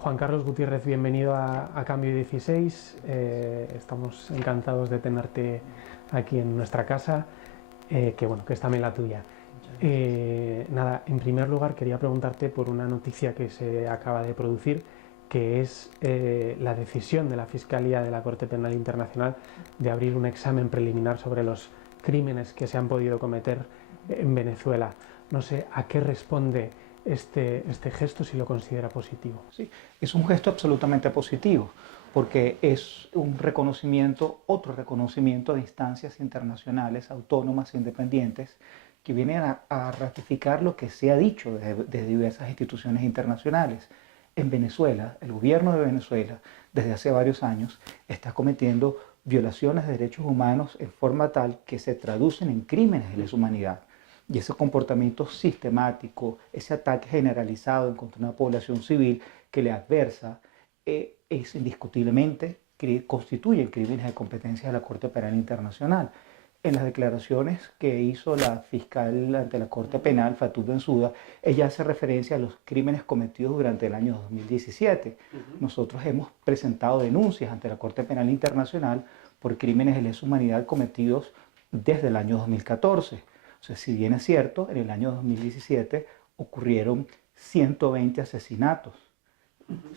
Juan Carlos Gutiérrez, bienvenido a Cambio 16. Estamos encantados de tenerte aquí en nuestra casa, que es también la tuya. Nada, en primer lugar quería preguntarte por una noticia que se acaba de producir, que es la decisión de la Fiscalía de la Corte Penal Internacional de abrir un examen preliminar sobre los crímenes que se han podido cometer en Venezuela. No sé a qué responde este gesto, si lo considera positivo. Sí, es un gesto absolutamente positivo, porque es un reconocimiento, otro reconocimiento de instancias internacionales autónomas e independientes que vienen a ratificar lo que se ha dicho de diversas instituciones internacionales. En Venezuela, el gobierno de Venezuela, desde hace varios años, está cometiendo violaciones de derechos humanos en forma tal que se traducen en crímenes de lesa humanidad. Y ese comportamiento sistemático, ese ataque generalizado en contra de una población civil que le adversa, es indiscutiblemente, constituye crímenes de competencia de la Corte Penal Internacional. En las declaraciones que hizo la fiscal ante la Corte Penal, Fatou Bensouda, ella hace referencia a los crímenes cometidos durante el año 2017. Nosotros hemos presentado denuncias ante la Corte Penal Internacional por crímenes de lesa humanidad cometidos desde el año 2014. O sea, si bien es cierto, en el año 2017 ocurrieron 120 asesinatos,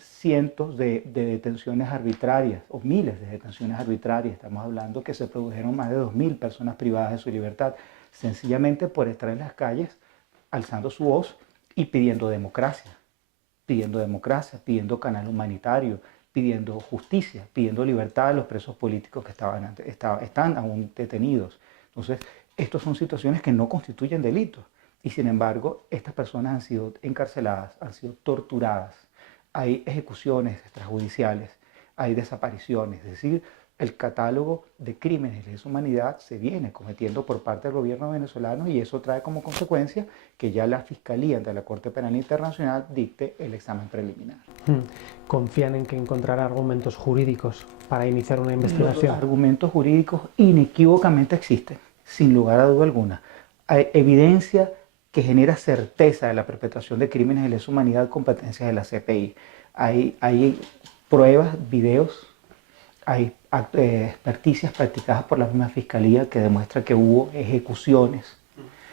cientos de detenciones arbitrarias o miles de detenciones arbitrarias. Estamos hablando que se produjeron más de 2.000 personas privadas de su libertad, sencillamente por estar en las calles alzando su voz y pidiendo democracia, pidiendo canal humanitario, pidiendo justicia, pidiendo libertad a los presos políticos que están aún detenidos. Entonces, estas son situaciones que no constituyen delitos y sin embargo estas personas han sido encarceladas, han sido torturadas, hay ejecuciones extrajudiciales, hay desapariciones, es decir, el catálogo de crímenes de lesa humanidad se viene cometiendo por parte del gobierno venezolano y eso trae como consecuencia que ya la Fiscalía ante la Corte Penal Internacional dicte el examen preliminar. ¿Confían en que encontrará argumentos jurídicos para iniciar una investigación? Los argumentos jurídicos inequívocamente existen, sin lugar a duda alguna. Hay evidencia que genera certeza de la perpetración de crímenes de lesa humanidad, competencias de la CPI. Hay pruebas, videos, hay experticias practicadas por la misma Fiscalía que demuestra que hubo ejecuciones.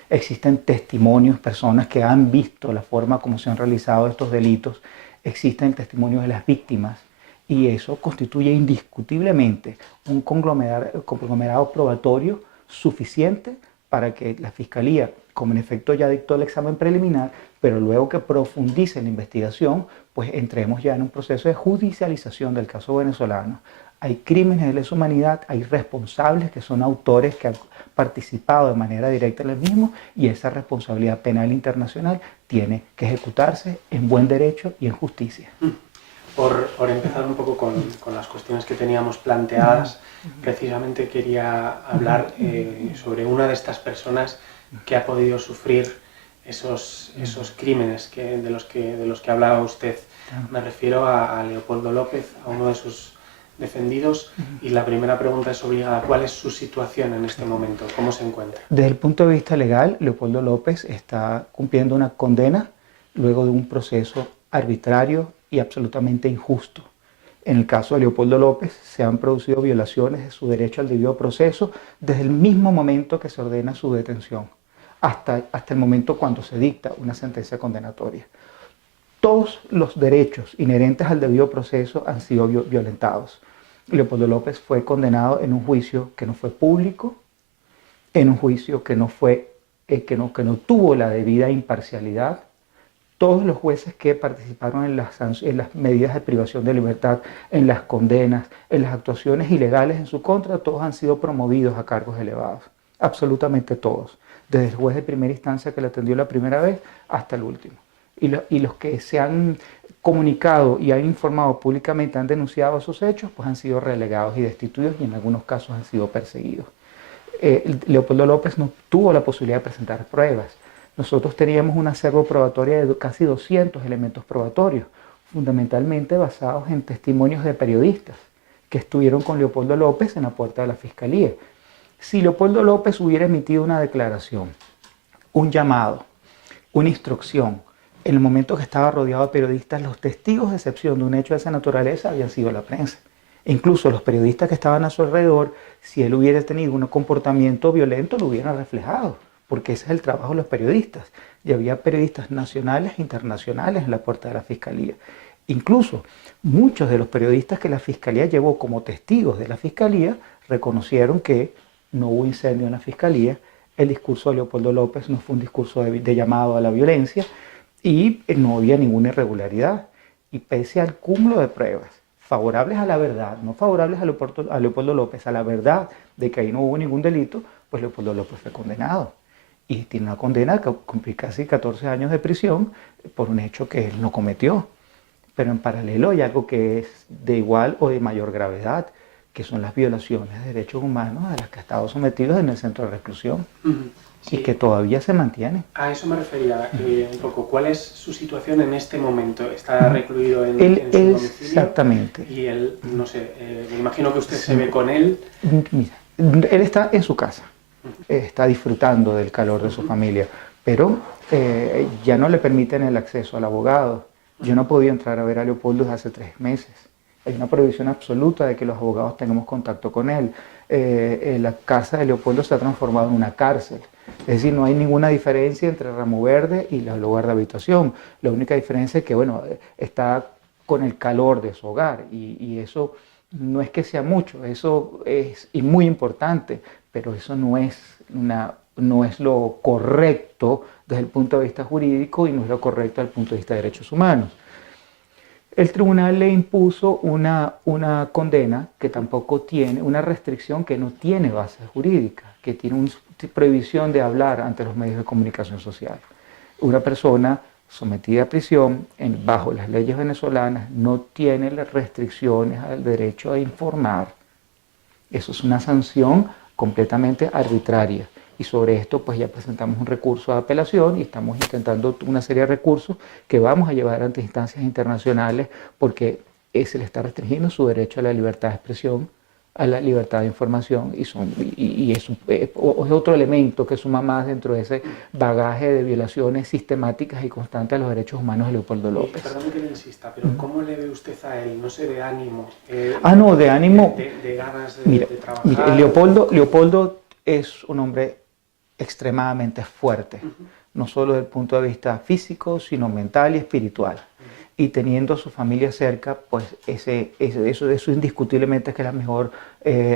Existen testimonios, personas que han visto la forma como se han realizado estos delitos. Existen testimonios de las víctimas. Y eso constituye indiscutiblemente un conglomerado probatorio suficiente para que la Fiscalía, como en efecto ya dictó el examen preliminar, pero luego que profundice en la investigación, pues entremos ya en un proceso de judicialización del caso venezolano. Hay crímenes de lesa humanidad, hay responsables que son autores que han participado de manera directa en el mismo y esa responsabilidad penal internacional tiene que ejecutarse en buen derecho y en justicia. Por empezar un poco con las cuestiones que teníamos planteadas, precisamente quería hablar sobre una de estas personas que ha podido sufrir esos crímenes de los que hablaba usted. Me refiero a Leopoldo López, a uno de sus defendidos, y la primera pregunta es obligada: ¿cuál es su situación en este momento? ¿Cómo se encuentra? Desde el punto de vista legal, Leopoldo López está cumpliendo una condena luego de un proceso arbitrario y absolutamente injusto. En el caso de Leopoldo López se han producido violaciones de su derecho al debido proceso desde el mismo momento que se ordena su detención hasta el momento cuando se dicta una sentencia condenatoria. Todos los derechos inherentes al debido proceso han sido violentados. Leopoldo López fue condenado en un juicio que no fue público, en un juicio que no tuvo la debida imparcialidad. Todos los jueces que participaron en las medidas de privación de libertad, en las condenas, en las actuaciones ilegales en su contra, todos han sido promovidos a cargos elevados. Absolutamente todos. Desde el juez de primera instancia que le atendió la primera vez hasta el último. Y los que se han comunicado y han informado públicamente, han denunciado esos hechos, pues han sido relegados y destituidos y en algunos casos han sido perseguidos. Leopoldo López no tuvo la posibilidad de presentar pruebas. Nosotros teníamos un acervo probatorio de casi 200 elementos probatorios, fundamentalmente basados en testimonios de periodistas que estuvieron con Leopoldo López en la puerta de la Fiscalía. Si Leopoldo López hubiera emitido una declaración, un llamado, una instrucción en el momento que estaba rodeado de periodistas, los testigos de excepción de un hecho de esa naturaleza habían sido la prensa. E incluso los periodistas que estaban a su alrededor, si él hubiera tenido un comportamiento violento, lo hubieran reflejado, porque ese es el trabajo de los periodistas. Y había periodistas nacionales e internacionales en la puerta de la Fiscalía. Incluso muchos de los periodistas que la Fiscalía llevó como testigos de la Fiscalía reconocieron que no hubo incendio en la Fiscalía, el discurso de Leopoldo López no fue un discurso de llamado a la violencia y no había ninguna irregularidad. Y pese al cúmulo de pruebas favorables a la verdad, no favorables a Leopoldo López, a la verdad de que ahí no hubo ningún delito, pues Leopoldo López fue condenado. Y tiene una condena que cumplió casi 14 años de prisión por un hecho que él no cometió. Pero en paralelo hay algo que es de igual o de mayor gravedad, que son las violaciones de derechos humanos a las que ha estado sometido en el centro de reclusión. Sí. Y que todavía se mantienen. A eso me refería un poco. ¿Cuál es su situación en este momento? ¿Está recluido en su domicilio? Exactamente. Y él, no sé, me imagino que usted se ve con él. Mira, él está en su casa, está disfrutando del calor de su familia, pero ya no le permiten el acceso al abogado. Yo no podía entrar a ver a Leopoldo desde hace 3 meses. Hay una prohibición absoluta de que los abogados tengamos contacto con él. La casa de Leopoldo se ha transformado en una cárcel. Es decir, no hay ninguna diferencia entre Ramo Verde y el lugar de habitación. La única diferencia es que, bueno, está con el calor de su hogar y eso no es que sea mucho, eso es y muy importante, pero eso no es lo correcto desde el punto de vista jurídico y no es lo correcto desde el punto de vista de derechos humanos. El tribunal le impuso una condena que tampoco tiene, una restricción que no tiene base jurídica, que tiene una prohibición de hablar ante los medios de comunicación social. Una persona sometida a prisión bajo las leyes venezolanas no tiene las restricciones al derecho a informar. Eso es una sanción completamente arbitraria. Y sobre esto pues ya presentamos un recurso de apelación y estamos intentando una serie de recursos que vamos a llevar ante instancias internacionales porque se le está restringiendo su derecho a la libertad de expresión, a la libertad de información y es otro elemento que suma más dentro de ese bagaje de violaciones sistemáticas y constantes a los derechos humanos de Leopoldo López. Perdón que le insista, pero ¿cómo le ve usted a él? No sé, de ánimo. No, de ánimo. De ganas de trabajar. Mira, Leopoldo es un hombre extremadamente fuerte, no solo desde el punto de vista físico, sino mental y espiritual. Y teniendo a su familia cerca, pues eso indiscutiblemente es que es el mejor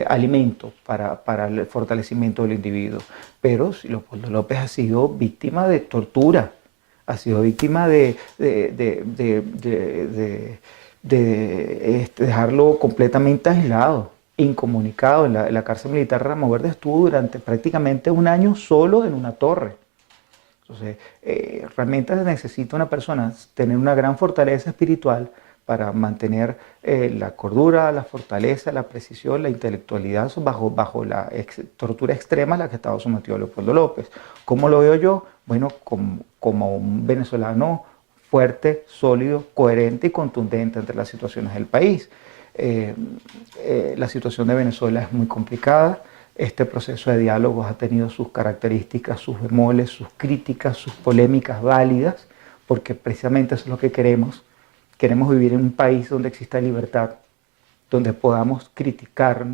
alimento para el fortalecimiento del individuo. Pero Leopoldo López ha sido víctima de tortura, ha sido víctima de dejarlo completamente aislado, incomunicado. En la cárcel militar Ramo Verde estuvo durante prácticamente 1 año solo en una torre. Entonces, realmente necesita una persona tener una gran fortaleza espiritual para mantener la cordura, la fortaleza, la precisión, la intelectualidad bajo la tortura extrema a la que estaba sometido Leopoldo López. ¿Cómo lo veo yo? Bueno, como un venezolano fuerte, sólido, coherente y contundente ante las situaciones del país. La situación de Venezuela es muy complicada. Este proceso de diálogos ha tenido sus características, sus bemoles, sus críticas, sus polémicas válidas, porque precisamente eso es lo que queremos. Queremos vivir en un país donde exista libertad, donde podamos criticar,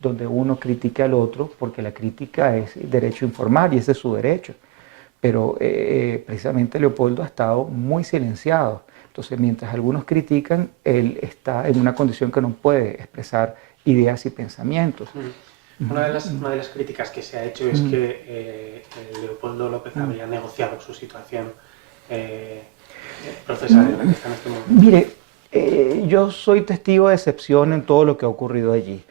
donde uno critique al otro, porque la crítica es el derecho a informar y ese es su derecho. Pero precisamente Leopoldo ha estado muy silenciado. Entonces, mientras algunos critican, él está en una condición que no puede expresar ideas y pensamientos. Una de las críticas que se ha hecho es que Leopoldo López había negociado su situación procesal en la que está en este momento. Mire, yo soy testigo de excepción en todo lo que ha ocurrido allí.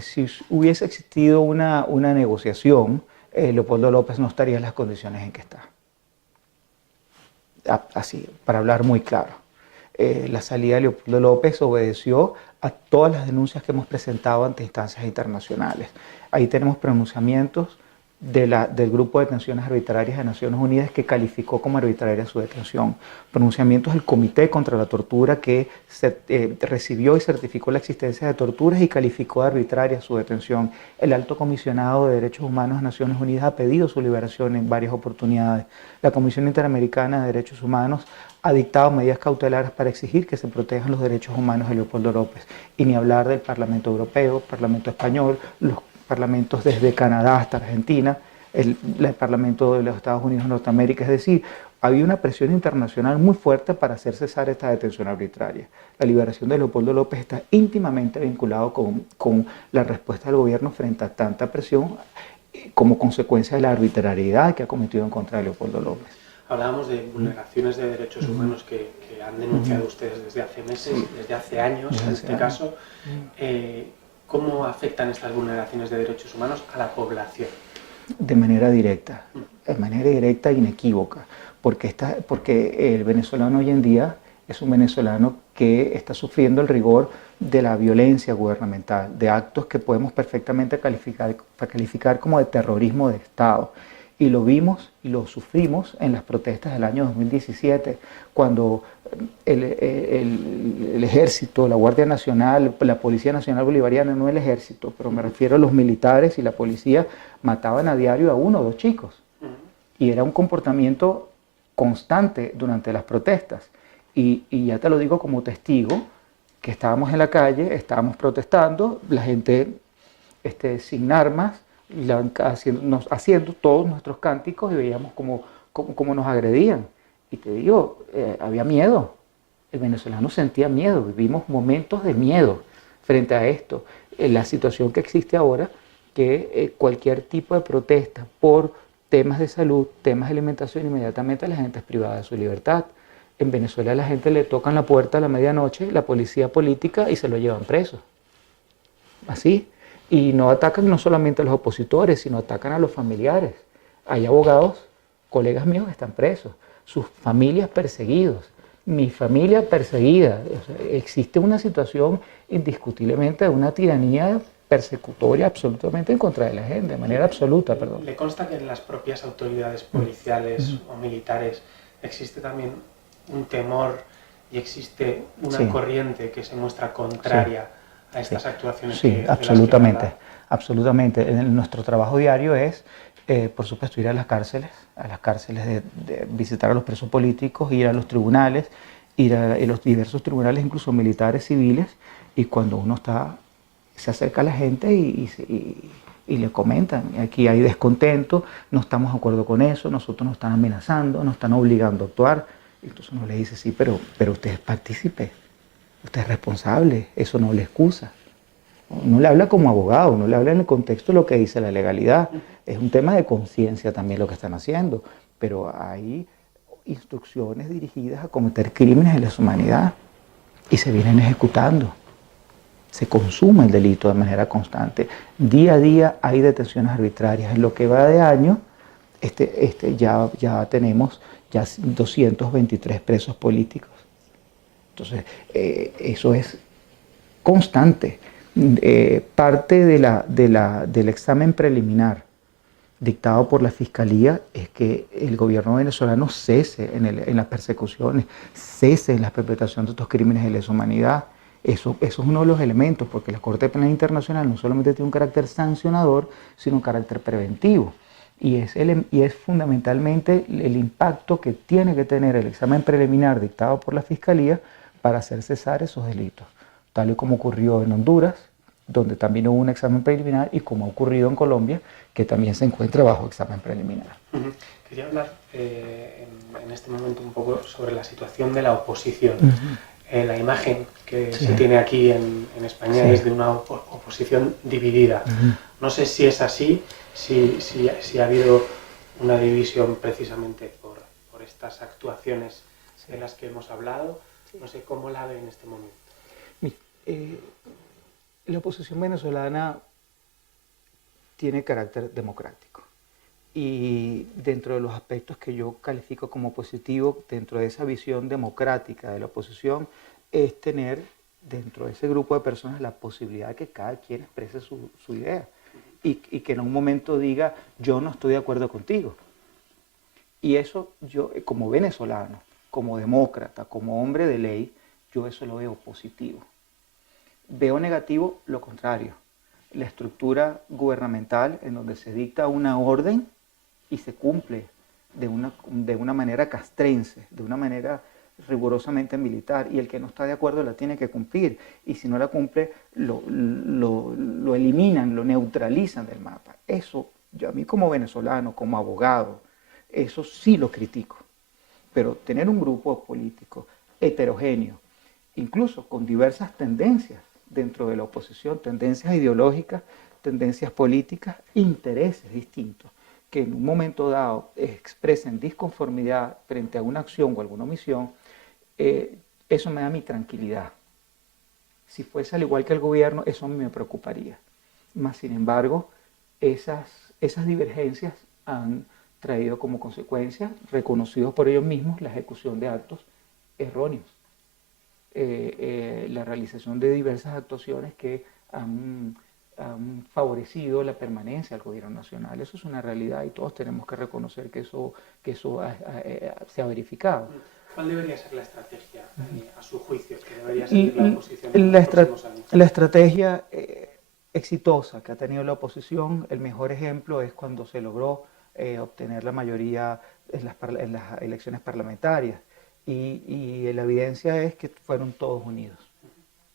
Si hubiese existido una negociación, Leopoldo López no estaría en las condiciones en que está. Así, para hablar muy claro. La salida de Leopoldo López obedeció a todas las denuncias que hemos presentado ante instancias internacionales. Ahí tenemos pronunciamientos del Grupo de Detenciones Arbitrarias de Naciones Unidas, que calificó como arbitraria su detención. Pronunciamientos del Comité contra la Tortura, que recibió y certificó la existencia de torturas y calificó de arbitraria su detención. El Alto Comisionado de Derechos Humanos de Naciones Unidas ha pedido su liberación en varias oportunidades. La Comisión Interamericana de Derechos Humanos ha dictado medidas cautelares para exigir que se protejan los derechos humanos de Leopoldo López. Y ni hablar del Parlamento Europeo, Parlamento Español, los parlamentos desde Canadá hasta Argentina, el Parlamento de los Estados Unidos de Norteamérica. Es decir, había una presión internacional muy fuerte para hacer cesar esta detención arbitraria. La liberación de Leopoldo López está íntimamente vinculado con la respuesta del gobierno frente a tanta presión como consecuencia de la arbitrariedad que ha cometido en contra de Leopoldo López. Hablábamos de vulneraciones de derechos humanos que han denunciado ustedes desde hace meses, desde hace años en este caso. ¿Cómo afectan estas vulneraciones de derechos humanos a la población? De manera directa e inequívoca, porque el venezolano hoy en día es un venezolano que está sufriendo el rigor de la violencia gubernamental, de actos que podemos perfectamente calificar como de terrorismo de Estado. Y lo vimos y lo sufrimos en las protestas del año 2017, cuando el ejército, la Guardia Nacional, la Policía Nacional Bolivariana, no el ejército, pero me refiero a los militares y la policía, mataban a diario a 1 o 2 chicos. Y era un comportamiento constante durante las protestas. Y ya te lo digo como testigo, que estábamos en la calle, estábamos protestando, la gente sin armas, haciendo todos nuestros cánticos, y veíamos cómo nos agredían. Y te digo, había miedo. El venezolano sentía miedo, vivimos momentos de miedo frente a esto. La situación que existe ahora, que cualquier tipo de protesta por temas de salud, temas de alimentación, inmediatamente la gente es privada de su libertad. En Venezuela a la gente le tocan la puerta a la medianoche, la policía política, y se lo llevan preso. Así. Y no atacan no solamente a los opositores, sino atacan a los familiares. Hay abogados, colegas míos que están presos, sus familias perseguidos, mi familia perseguida. O sea, existe una situación indiscutiblemente de una tiranía persecutoria absolutamente en contra de la gente, de manera absoluta, perdón. ¿Le consta que en las propias autoridades policiales o militares existe también un temor y existe una corriente que se muestra contraria a estas actuaciones? Sí, absolutamente, absolutamente. Nuestro trabajo diario es, por supuesto, ir a las cárceles de visitar a los presos políticos, ir a los tribunales, ir a los diversos tribunales, incluso militares, civiles, y cuando uno se acerca a la gente y le comentan, aquí hay descontento, no estamos de acuerdo con eso, nosotros nos están amenazando, nos están obligando a actuar. Entonces uno le dice, sí, pero usted es partícipe, usted es responsable, eso no le excusa. Uno le habla como abogado, uno le habla en el contexto de lo que dice la legalidad. Es un tema de conciencia también lo que están haciendo, pero hay instrucciones dirigidas a cometer crímenes de lesa humanidad y se vienen ejecutando. Se consume el delito de manera constante. Día a día hay detenciones arbitrarias. En lo que va de año, ya tenemos 223 presos políticos. Entonces, eso es constante. Parte del examen preliminar dictado por la Fiscalía es que el gobierno venezolano cese en las persecuciones, cese en la perpetración de estos crímenes de lesa humanidad. Eso es uno de los elementos, porque la Corte Penal Internacional no solamente tiene un carácter sancionador, sino un carácter preventivo. Y es fundamentalmente el impacto que tiene que tener el examen preliminar dictado por la Fiscalía para hacer cesar esos delitos, tal y como ocurrió en Honduras, donde también hubo un examen preliminar, y como ha ocurrido en Colombia, que también se encuentra bajo examen preliminar. Quería hablar en este momento un poco sobre la situación de la oposición. La imagen que se tiene aquí en España es de una oposición dividida. No sé si es así, si ha habido una división precisamente por estas actuaciones de las que hemos hablado. No sé cómo la ve en este momento. La oposición venezolana tiene carácter democrático, y dentro de los aspectos que yo califico como positivo dentro de esa visión democrática de la oposición es tener dentro de ese grupo de personas la posibilidad de que cada quien exprese su idea. y que en un momento diga, yo no estoy de acuerdo contigo. Y eso yo, como venezolano, como demócrata, como hombre de ley, yo eso lo veo positivo. Veo negativo lo contrario, la estructura gubernamental en donde se dicta una orden y se cumple de una manera castrense, de una manera rigurosamente militar, y el que no está de acuerdo la tiene que cumplir, y si no la cumple lo eliminan, lo neutralizan del mapa. Eso, yo a mí como venezolano, como abogado, eso sí lo critico, pero tener un grupo político heterogéneo, incluso con diversas tendencias dentro de la oposición, tendencias ideológicas, tendencias políticas, intereses distintos, que en un momento dado expresen disconformidad frente a una acción o alguna omisión, eso me da mi tranquilidad. Si fuese al igual que el gobierno, eso me preocuparía. Más sin embargo, esas divergencias han traído como consecuencia, reconocidos por ellos mismos, la ejecución de actos erróneos. La realización de diversas actuaciones que han favorecido la permanencia del gobierno nacional. Eso es una realidad y todos tenemos que reconocer que eso se ha verificado. ¿Cuál debería ser la estrategia, a su juicio, que debería seguir la oposición en los próximos años? La estrategia exitosa que ha tenido la oposición, el mejor ejemplo es cuando se logró obtener la mayoría en las elecciones parlamentarias. Y la evidencia es que fueron todos unidos,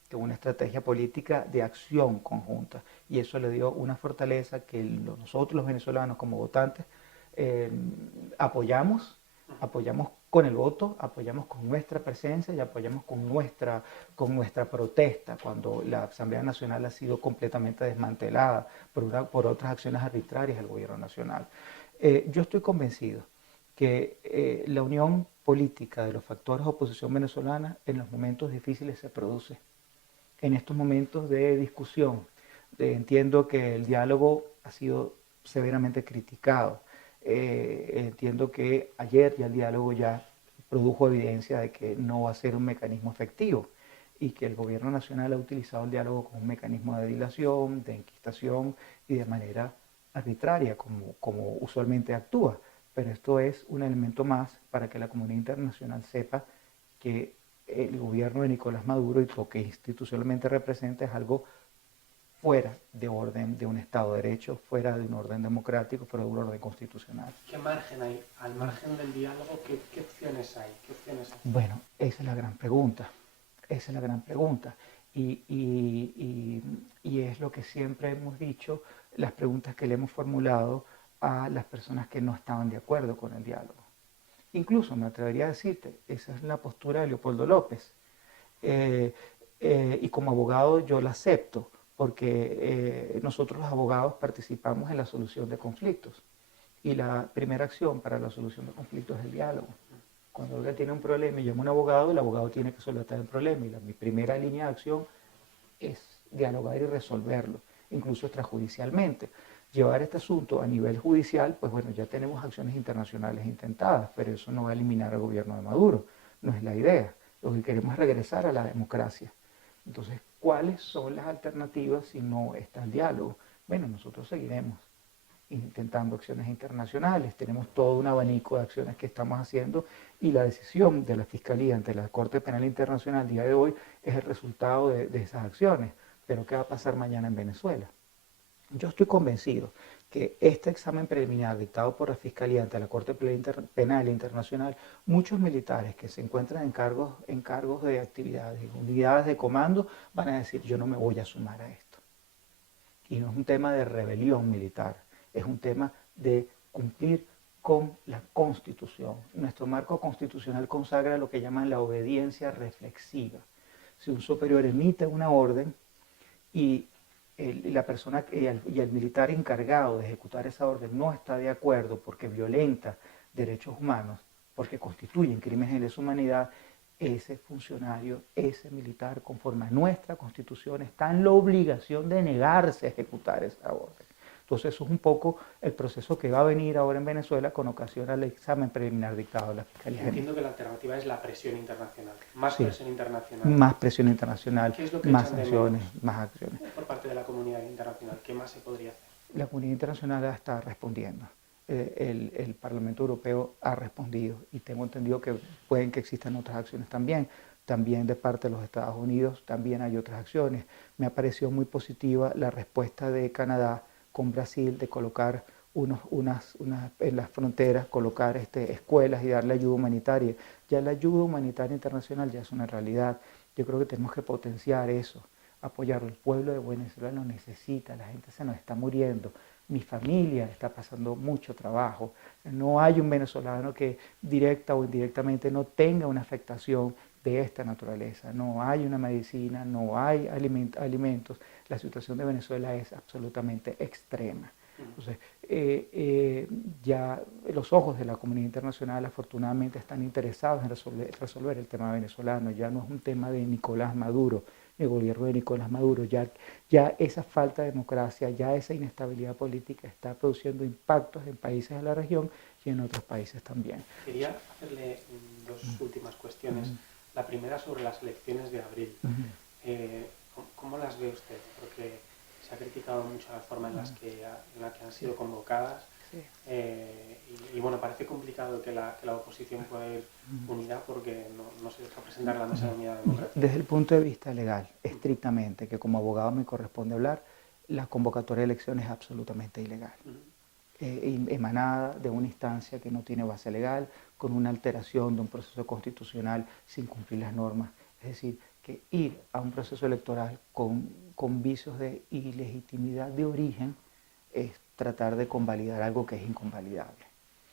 que hubo una estrategia política de acción conjunta, y eso le dio una fortaleza que nosotros los venezolanos como votantes apoyamos con el voto, apoyamos con nuestra presencia y apoyamos con nuestra protesta cuando la Asamblea Nacional ha sido completamente desmantelada por otras acciones arbitrarias del gobierno nacional. Yo estoy convencido que la unión política de los factores de oposición venezolana en los momentos difíciles se produce. En estos momentos de discusión, entiendo que el diálogo ha sido severamente criticado. Entiendo que ayer ya el diálogo ya produjo evidencia de que no va a ser un mecanismo efectivo y que el gobierno nacional ha utilizado el diálogo como un mecanismo de dilación, de enquistación y de manera arbitraria, como usualmente actúa. Pero esto es un elemento más para que la comunidad internacional sepa que el gobierno de Nicolás Maduro y lo que institucionalmente representa es algo fuera de orden de un Estado de Derecho, fuera de un orden democrático, fuera de un orden constitucional. ¿Qué margen hay? Al margen del diálogo, ¿qué opciones hay? Bueno, esa es la gran pregunta. Esa es la gran pregunta. Y es lo que siempre hemos dicho, las preguntas que le hemos formulado a las personas que no estaban de acuerdo con el diálogo. Incluso me atrevería a decirte, esa es la postura de Leopoldo López. Y como abogado yo la acepto, porque nosotros los abogados participamos en la solución de conflictos. Y la primera acción para la solución de conflictos es el diálogo. Cuando alguien tiene un problema y llama a un abogado, el abogado tiene que solventar el problema. Y mi primera línea de acción es dialogar y resolverlo, incluso extrajudicialmente. Llevar este asunto a nivel judicial, pues bueno, ya tenemos acciones internacionales intentadas, pero eso no va a eliminar al gobierno de Maduro, no es la idea. Lo que queremos es regresar a la democracia. Entonces, ¿cuáles son las alternativas si no está el diálogo? Bueno, nosotros seguiremos intentando acciones internacionales, tenemos todo un abanico de acciones que estamos haciendo y la decisión de la Fiscalía ante la Corte Penal Internacional el día de hoy es el resultado de esas acciones. Pero ¿qué va a pasar mañana en Venezuela? Yo estoy convencido que este examen preliminar dictado por la Fiscalía ante la Corte Penal Internacional, muchos militares que se encuentran en cargos de actividades, en unidades de comando, van a decir, yo no me voy a sumar a esto. Y no es un tema de rebelión militar, es un tema de cumplir con la Constitución. Nuestro marco constitucional consagra lo que llaman la obediencia reflexiva. Si un superior emite una orden y la persona y el militar encargado de ejecutar esa orden no está de acuerdo porque violenta derechos humanos, porque constituyen crímenes de lesa humanidad, ese funcionario, ese militar, conforme a nuestra Constitución, está en la obligación de negarse a ejecutar esa orden. Entonces, eso es un poco el proceso que va a venir ahora en Venezuela con ocasión al examen preliminar dictado de la Fiscalía. Entiendo que la alternativa es la presión internacional. Más presión internacional. Más presión internacional, ¿Qué es lo que más sanciones, más acciones. Por parte de la comunidad internacional, ¿qué más se podría hacer? la comunidad internacional está respondiendo. El Parlamento Europeo ha respondido y tengo entendido que pueden que existan otras acciones también. También de parte de los Estados Unidos también hay otras acciones. Me ha parecido muy positiva la respuesta de Canadá con Brasil de colocar en las fronteras, colocar escuelas y darle ayuda humanitaria. Ya la ayuda humanitaria internacional ya es una realidad. Yo creo que tenemos que potenciar eso, apoyarlo. El pueblo de Venezuela lo necesita, la gente se nos está muriendo. Mi familia está pasando mucho trabajo. No hay un venezolano que directa o indirectamente no tenga una afectación de esta naturaleza. No hay una medicina, no hay alimentos. La situación de Venezuela es absolutamente extrema. Entonces, ya los ojos de la comunidad internacional afortunadamente están interesados en resolver el tema venezolano. Ya no es un tema de Nicolás Maduro, el gobierno de Nicolás Maduro. Ya esa falta de democracia, ya esa inestabilidad política está produciendo impactos en países de la región y en otros países también. Quería hacerle dos últimas cuestiones. La primera sobre las elecciones de abril. ¿Cómo las ve usted? Porque se ha criticado mucho la forma en la que han sido convocadas. Sí. Y bueno, parece complicado que la oposición pueda ir unida porque no se deja presentar la mesa de unidad democrática. Desde el punto de vista legal, estrictamente, que como abogado me corresponde hablar, la convocatoria de elecciones es absolutamente ilegal. Emanada de una instancia que no tiene base legal, con una alteración de un proceso constitucional sin cumplir las normas. Es decir, que ir a un proceso electoral con vicios de ilegitimidad de origen es tratar de convalidar algo que es inconvalidable.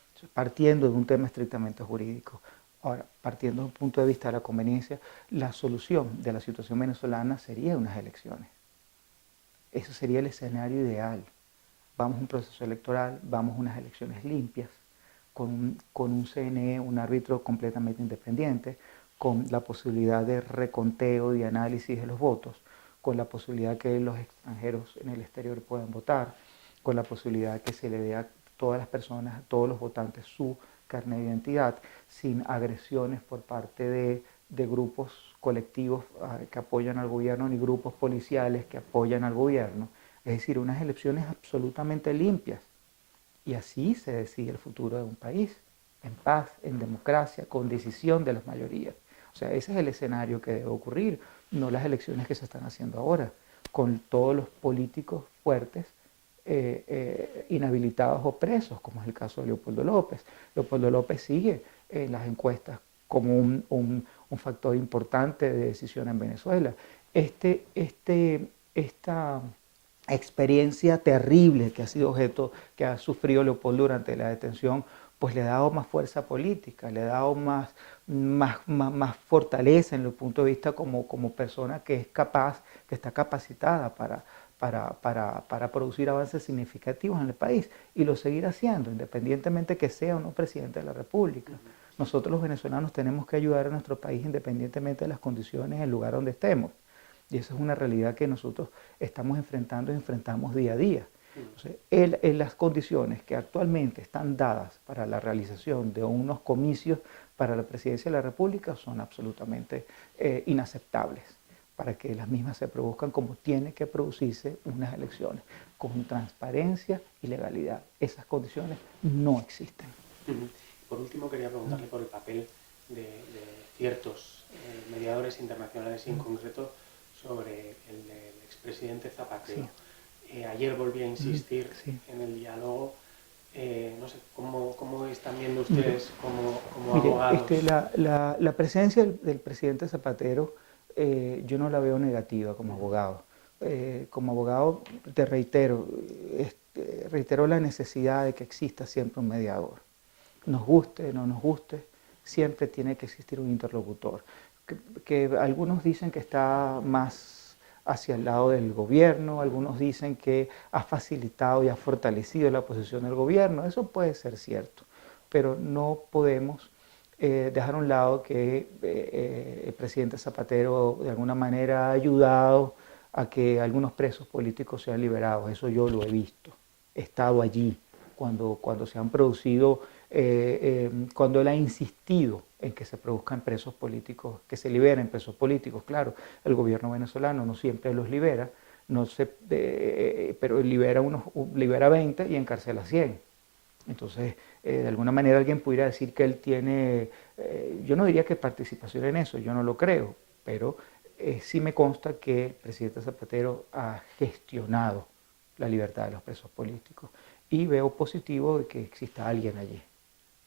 Entonces, partiendo de un tema estrictamente jurídico, ahora, partiendo de un punto de vista de la conveniencia, la solución de la situación venezolana sería unas elecciones. Eso sería el escenario ideal. Vamos a un proceso electoral, vamos a unas elecciones limpias, con un CNE, un árbitro completamente independiente, con la posibilidad de reconteo y análisis de los votos, con la posibilidad que los extranjeros en el exterior puedan votar, con la posibilidad que se le dé a todas las personas, a todos los votantes, su carnet de identidad, sin agresiones por parte de grupos colectivos que apoyan al gobierno, ni grupos policiales que apoyan al gobierno. Es decir, unas elecciones absolutamente limpias. Y así se decide el futuro de un país, en paz, en democracia, con decisión de las mayorías. O sea, ese es el escenario que debe ocurrir, no las elecciones que se están haciendo ahora, con todos los políticos fuertes inhabilitados o presos, como es el caso de Leopoldo López. Leopoldo López sigue en las encuestas como un factor importante de decisión en Venezuela. Esta experiencia terrible que ha sido objeto, que ha sufrido Leopoldo durante la detención, pues le ha dado más fuerza política, le ha dado más fortaleza en el punto de vista como persona que es capaz, que está capacitada para producir avances significativos en el país y lo seguirá haciendo, independientemente que sea o no presidente de la República. Nosotros los venezolanos tenemos que ayudar a nuestro país independientemente de las condiciones en el lugar donde estemos. Y esa es una realidad que nosotros estamos enfrentando y enfrentamos día a día. Entonces, en las condiciones que actualmente están dadas para la realización de unos comicios para la presidencia de la República son absolutamente inaceptables para que las mismas se produzcan como tiene que producirse unas elecciones, con transparencia y legalidad. Esas condiciones no existen. Por último, quería preguntarle por el papel de ciertos mediadores internacionales y en concreto sobre el del expresidente Zapatero. Sí. Ayer volví a insistir en el diálogo. No sé, ¿cómo están viendo ustedes como abogados? La presencia del presidente Zapatero yo no la veo negativa como abogado. Como abogado te reitero la necesidad de que exista siempre un mediador. Nos guste, no nos guste, siempre tiene que existir un interlocutor. Que algunos dicen que está más hacia el lado del gobierno, algunos dicen que ha facilitado y ha fortalecido la posición del gobierno, eso puede ser cierto, pero no podemos dejar a un lado que el presidente Zapatero de alguna manera ha ayudado a que algunos presos políticos sean liberados, eso yo lo he visto, he estado allí cuando se han producido, cuando él ha insistido en que se produzcan presos políticos, que se liberen presos políticos. Claro, el gobierno venezolano no siempre los libera, pero libera 20 y encarcela 100. Entonces, de alguna manera alguien pudiera decir que él tiene, yo no diría que participación en eso, yo no lo creo, pero sí me consta que el presidente Zapatero ha gestionado la libertad de los presos políticos y veo positivo de que exista alguien allí,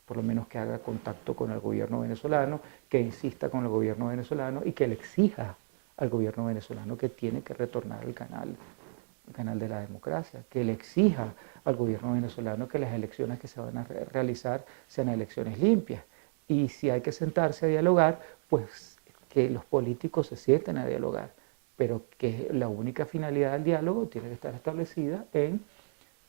por lo menos que haga contacto con el gobierno venezolano, que insista con el gobierno venezolano y que le exija al gobierno venezolano que tiene que retornar al canal de la democracia, que le exija al gobierno venezolano que las elecciones que se van a realizar sean elecciones limpias. Y si hay que sentarse a dialogar, pues que los políticos se sienten a dialogar, pero que la única finalidad del diálogo tiene que estar establecida en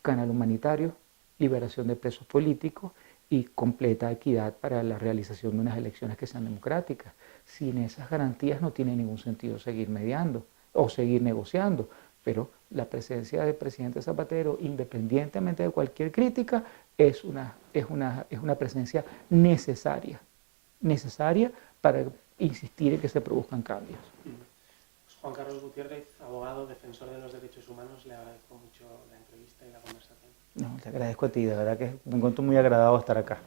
canal humanitario, liberación de presos políticos y completa equidad para la realización de unas elecciones que sean democráticas. Sin esas garantías no tiene ningún sentido seguir mediando o seguir negociando, pero la presencia del presidente Zapatero, independientemente de cualquier crítica, es una presencia necesaria para insistir en que se produzcan cambios. Juan Carlos Gutiérrez, abogado, defensor de los derechos humanos, le agradezco mucho la entrevista y la conversación. No, te agradezco a ti, de verdad que me encuentro muy agradado de estar acá.